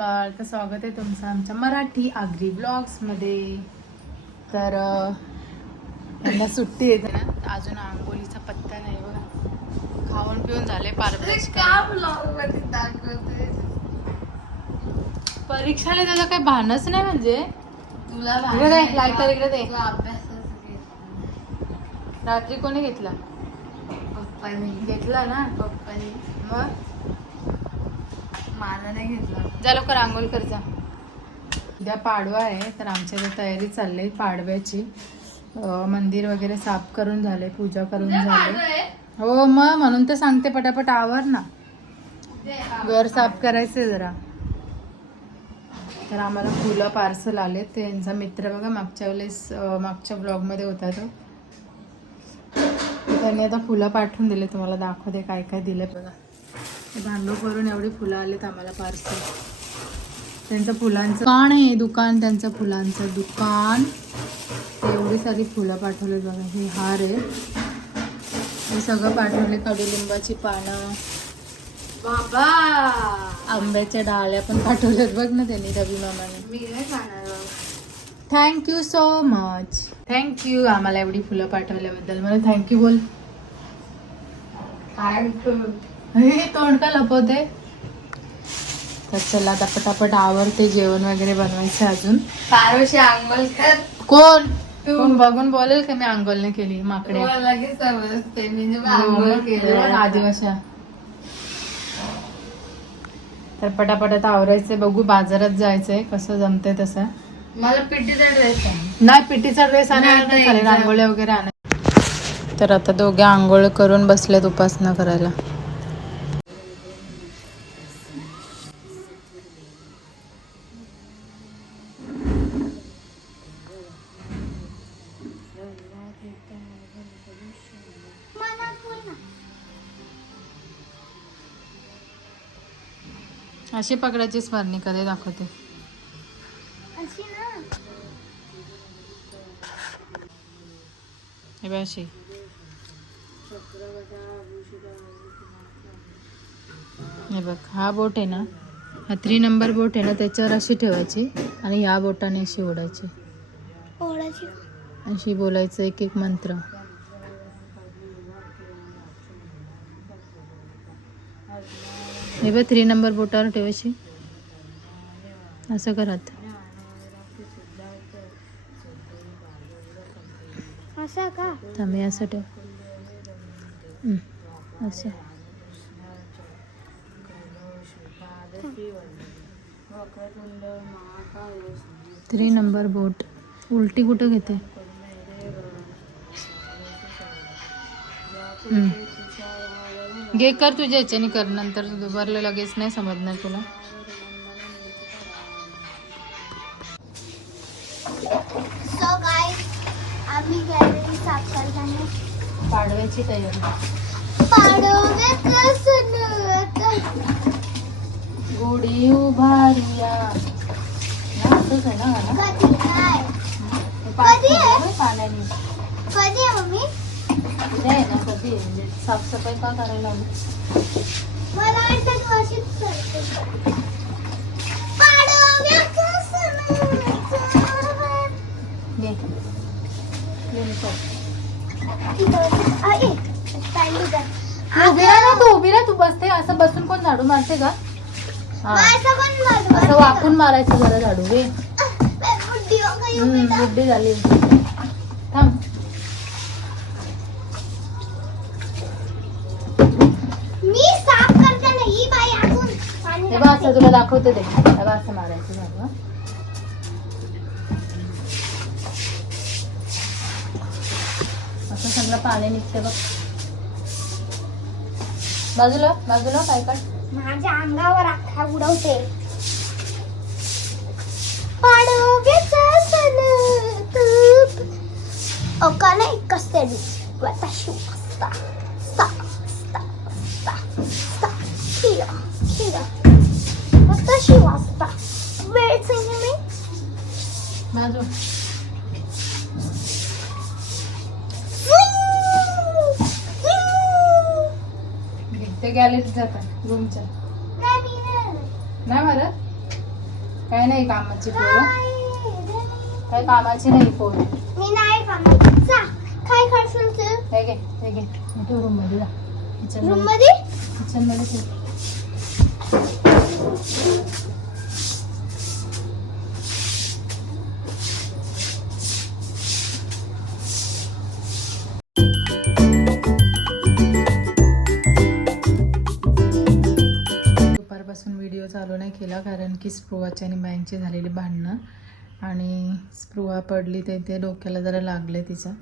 तर स्वागत आहे तुमचं आमच्या मराठी आगरी ब्लॉग्समध्ये. तर यांना सुट्टी येते ना अजून आंघोळीचा पत्ता नाही बघा. खाऊन पिऊन झाले परीक्षाला त्याचं काही भानच नाही म्हणजे. तुला इकडे. तू रात्री कोणी घेतला? पप्पानी. घेतला ना? पप्पानी. मग? नाही घेतला. जा लवकर आंघोळ कर जा. उद्या पाडवा आहे तर आमच्या इथे तयारी चालली आहे पाडव्याची. मंदिर वगैरे साफ करून झाले पूजा करून झाले. हो मग म्हणून तर सांगते पटापट आवर ना. घर साफ करायचंय जरा. तर आम्हाला फुलं पार्सल आले ते यांचा मित्र बघा मागच्या वेळेस मागच्या ब्लॉगमध्ये होता तो. त्यांनी आता फुलं पाठवून दिले तुम्हाला दाखवते काय काय दिले. बघा ते भांडू करून एवढी फुलं आलेत आम्हाला पार्सल त्यांचं फुलांचं दुकान आहे दुकान त्यांचं फुलांचं दुकान. ते एवढी सारी फुलं पाठवली बघा हे हार आहे. हे सगळं पाठवले कडुलिंबाची पानं. बाबा! आंब्याच्या डाळ्या पण पाठवल्यात बघ ना त्यांनी रवी मामाने. मी नाही खाणार. थँक्यू सो मच थँक्यू आम्हाला एवढी फुलं पाठवल्याबद्दल. मला थँक्यू बोल. काय तू? हे तोंड का लपवते? तर चला आता पटापट आवडते जेवण वगैरे बनवायचं अजून. पारोशी आंघोळ कर. कोण? कोण बघून बोलेल का मी आंघोळ नाही केली? माकडे. लगेच समजते. आंघोळ केलं आदिवासा. तर पटापट आता आवरायचंय. बघू बाजारात जायचंय. कसं जमतंय तसं. मला पिटीचा ड्रेस नाही पिटीचा ड्रेस आणायला नाही. आंघोळ्या वगैरे आणाय तर आता दोघे आंघोळ करून बसलेत उपासना करायला. अशी पकडाची स्मरणी कधी दाखवते? हे बघ अशी. हे बघ हा बोट आहे ना हा थ्री नंबर बोट आहे ना त्याच्यावर अशी ठेवायची आणि ह्या बोटाने अशी ओढायची. अशी बोलायचं एक एक मंत्र. हे बघ थ्री नंबर बोटावर ठेवायची. असं करत. असं का? थांब असं ठेव. असं. थ्री नंबर बोट उलटी कुठं घेते? हम्म. घे कर तुझ्या ह्याच्याने कर नंतर दुबारला लगेच नाही समजणार तुला. पाडव्याची तयारी. गुढी उभारिया. असंच आहे ना पाण्याने. कधी आहे मम्मी? आहे ना कधी? म्हणजे साफसफाई का करायला उभी राहा ना तू उभी राहा तू बसते. असं बसून कोण झाडू मारते का? हा. असं वाकून मारायचं जरा झाडू घे हम्म, बुड्डी झाली थांब मी साफ करताना ही बाई अजून पाणी हे बघा असं तुला दाखवते ते बघा असं मारायचं झालं असं सगळं पाणी निघते बघ बाजूला बाजूला काय काढ माझ्या अंगावर अख्खा उडवते पाडव्याचा नाही कसते ओकाला शिव असता बाजू ते गॅलरीत जातात रूमच्या नाही मी नाही. नाही मारत? काय नाही कामाची पोरं. काय कामाची नाही पोर. मी नाही खाणार जा काय करशील तू हे घे हे घे. रूममध्ये जा. किचन रूममध्ये. मध्ये किचनमध्ये व्हिडिओ चालू नाही केला कारण की स्प्रुवाची आणि बँकची झालेली भांडणं. आणि स्प्रुवा पडली ते ते डोक्याला जरा लागले तिचं.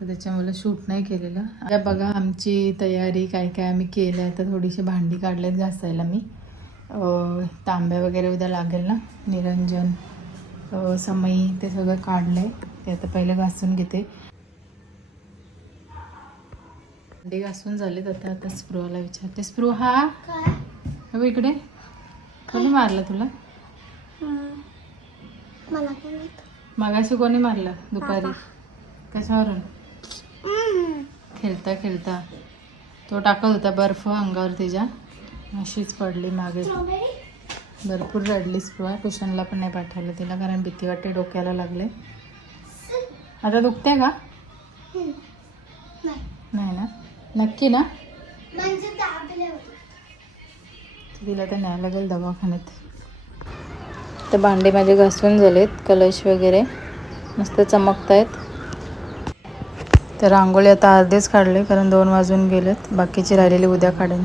तर त्याच्यामुळे शूट नाही केलेलं. आता बघा आमची तयारी काय काय आम्ही केलं आहे तर थोडीशी भांडी काढलेत घासायला मी. तांब्या वगैरे उद्या लागेल ना. निरंजन समई ते सगळं काढलं आहे ते आता पहिले घासून घेते. भांडी घासून झालेत आता. आता स्प्रुवाला विचारते. स्पृहा! हो इकडे. कोणी मारलं तुला? मला काय माहीत मागाशी कोणी मारलं दुपारी? कशावरून? हम्म. खेळता खेळता. तो टाकत होता बर्फ अंगावर तिच्या. अशीच पडली मागे. भरपूर रडली स्पृहा ट्युशनला पण नाही पाठवलं तिला कारण भीती वाटते डोक्याला लागले. आता दुखते का? हम्म. नाही. नाही ना? नक्की ना? म्हणजे तिला तर न्यायला लागेल दवाखान्यात. तर भांडे माझे घासून झालेत कलश वगैरे. मस्त चमकत आहेत तर रांगोळी आता अर्धेच काढले कारण दोन वाजून गेलेत. बाकीची राहिलेली उद्या काढेन.